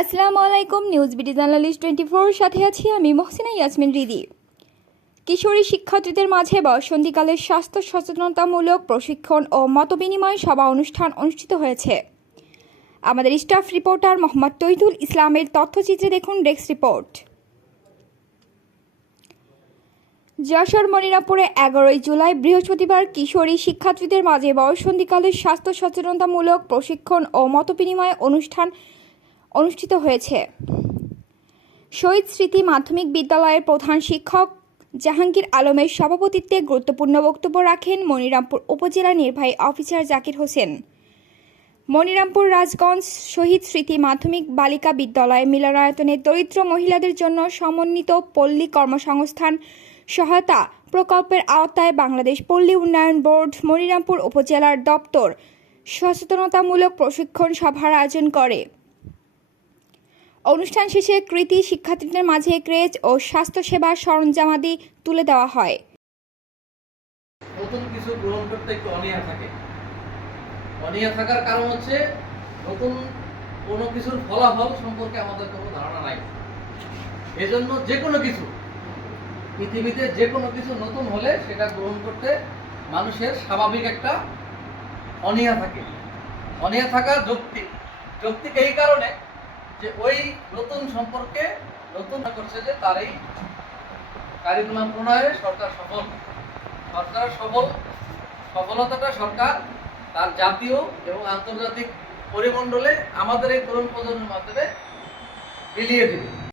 আসসালামু আলাইকুম, news BD journalist twenty four সাথে আছি আমি মহসিনা ইয়াসমিন রিদি। কিশোরী শিক্ষার্থীদের মাঝে বসন্তীকালের স্বাস্থ্য সচেতনতামূলক প্রশিক্ষণ ও মতবিনিময় সভা অনুষ্ঠান অনুষ্ঠিত হয়েছে। আমাদের স্টাফ রিপোর্টার মোহাম্মদ তৈদুল ইসলামের তথ্যচিত্রে দেখুন ডেস্ক রিপোর্ট। যশোর মনিরাপুরে এগারোই জুলাই বৃহস্পতিবার কিশোরী শিক্ষার্থীদের মাঝে বয়সন্ধিকালের স্বাস্থ্য সচেতনতামূলক প্রশিক্ষণ ও মতবিনিময় অনুষ্ঠান অনুষ্ঠিত হয়েছে। শহীদ স্মৃতি মাধ্যমিক বিদ্যালয়ের প্রধান শিক্ষক জাহাঙ্গীর আলমের সভাপতিত্বে গুরুত্বপূর্ণ বক্তব্য রাখেন মনিরামপুর উপজেলা নির্বাহী অফিসার জাকির হোসেন। মনিরামপুর রাজগঞ্জ শহীদ স্মৃতি মাধ্যমিক বালিকা বিদ্যালয় মিলনায়তনে দরিদ্র মহিলাদের জন্য সমন্বিত পল্লী কর্মসংস্থান সহায়তা প্রকল্পের আওতায় বাংলাদেশ পল্লী উন্নয়ন বোর্ড মনিরামপুর উপজেলার দপ্তর সচেতনতামূলক প্রশিক্ষণ সভার আয়োজন করে। অনুষ্ঠান শেষে কৃতি শিক্ষার্থীদের মাঝে ক্রেজ ও স্বাস্থ্যসেবার সরঞ্জামাদি তুলে দেওয়া হয়। নতুন কিছু গ্রহণ করতে একটু অনীহা থাকে। অনীহা থাকার কারণ হচ্ছে নতুন কোনো কিছুর ফলাফল সম্পর্কে আমাদের কোনো ধারণা নাই। এজন্য যে কোনো কিছু, পৃথিবীতে যে কোনো কিছু নতুন হলে সেটা গ্রহণ করতে মানুষের স্বাভাবিক একটা অনীহা থাকে। অনীহা থাকা যৌক্তিক যৌক্তিক এই কারণে যে ওই নতুন সম্পর্কে নতুন করছে যে তার এই কারিকুলাম প্রণয়নে সরকার সফল। সরকার সফল, সফলতাটা সরকার, তার জাতীয় এবং আন্তর্জাতিক পরিমণ্ডলে আমাদের এই তরুণ প্রজন্মের মাধ্যমে বিলিয়ে দেবে।